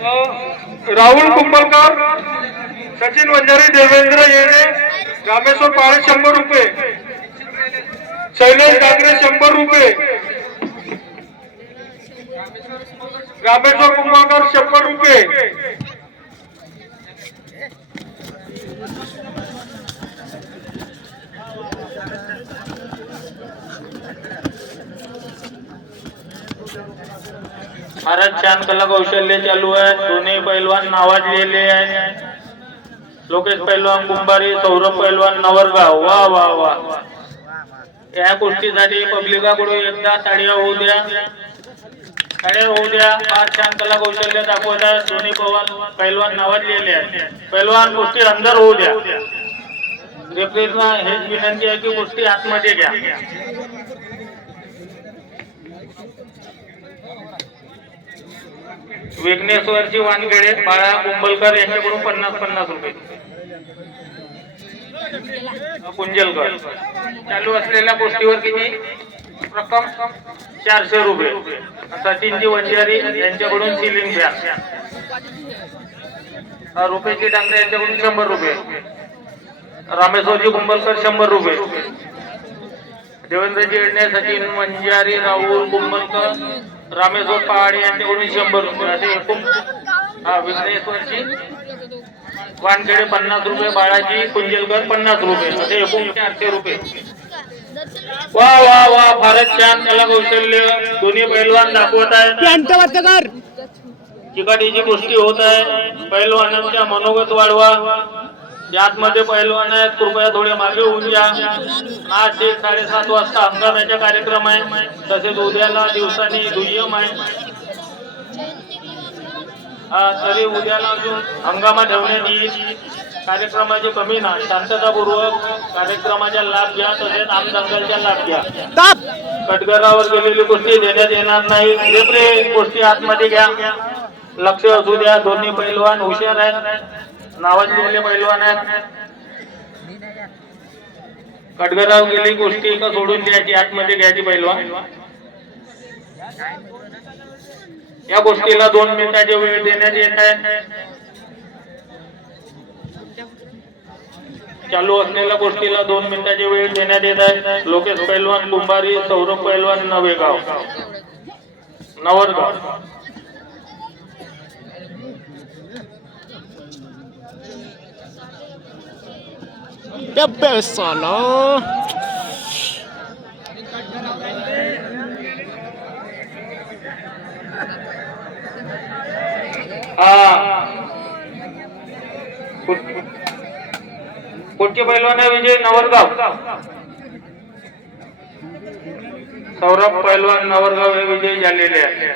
राहुल कुंभलकर, सचिन वंजारी, देवेंद्र येणे, रामेश्वर पाळे 100 रुपये, शैलेश डांगरे 100 रुपये, रामेश्वर कुंभलकर 100 रुपये, महाराज छान कला कौशल्य चालू आहे। दोन्ही पैलवान नावाजलेले आहेत। लोकेश पैलवान कुंभारी, सौरभ पैलवान नवरगाव। वा वा वा, या गोष्टीसाठी पब्लिकाकडून एकदा टाळ्या होऊ द्या, टाळ्या होऊ द्या। फार छान कला कौशल्य दाखवत आहेत दोन्ही पैलवान नावाजलेले आहेत। पैलवान गोष्टी अंदर होऊ द्या। रेफरीना हेच विनंती आहे की गोष्टी आतमध्ये घ्या। विघ्नेश्वरची वानखेडे बाळा कुंभलकर यांच्याकडून 50-50 रुपये, कुंजलकर। चालू असलेल्या गोष्टीवर किती रक्कम? 400 रुपये। सचिनजी वंजारी यांच्याकडून सिलिंग फॅन, रुपेशजी डांगरे यांच्याकडून 100 रुपये, रामेश्वरजी कुंभलकर 100 रुपये, देवेंद्रजी येणे, सचिन वंजारी, राहुल कुंभलकर, रामेश्वर पहाडे यांच्याकडून 100 रुपये असे एकूण। विघ्नेश्वरची वानखेडे 50 रुपये, बाळाजी कुंजलकर 50 रुपये असे एकूण 400 रुपये। वा वा वा, फारच छान कला कौशल्य दोन्ही पैलवान दाखवत आहेत। चिकाटीची गोष्टी होत आहे। पैलवानांच्या मनोगत वाढवा। यातमध्ये पैलवान आहेत, कृपया थोडे मागे होऊन द्या। आज 7:30 वाजता हंगामाचा कार्यक्रम आहे, तसेच उद्याला दिवसानी दुय्यम आहे। तरी उद्याला अजून हंगामा ठेवण्यात येईल। कार्यक्रमाची कमी ना, शांततापूर्वक कार्यक्रमाचा लाभ घ्या, तसेच आमदंगलचा लाभ घ्या। कटघरावर गेलेली गोष्टी देण्यात येणार नाही। रेफरी गोष्टी आतमध्ये घ्या, लक्ष असू द्या। दोन्ही पैलवान हुशार आहेत, नावाजलेले पैलवान आहेत। कटघरावर गेलेली गोष्टी का सोडून द्यायची, आतमध्ये घ्यायची पैलवान। या गोष्टीला 2 मिनिटाची वेळ देण्यात येत आहे। चालू असलेल्या गोष्टीला 2 मिनिटाची वेळ देण्यात येत आहे। लोकेश पैलवान कुंभारी, सौरभ पैलवान नवेगाव, नवरगाव। कुठचे पैलवान आहे? विजय नवरगाव, सौरभ पैलवान नवरगाव हे विजयी झालेले आहे।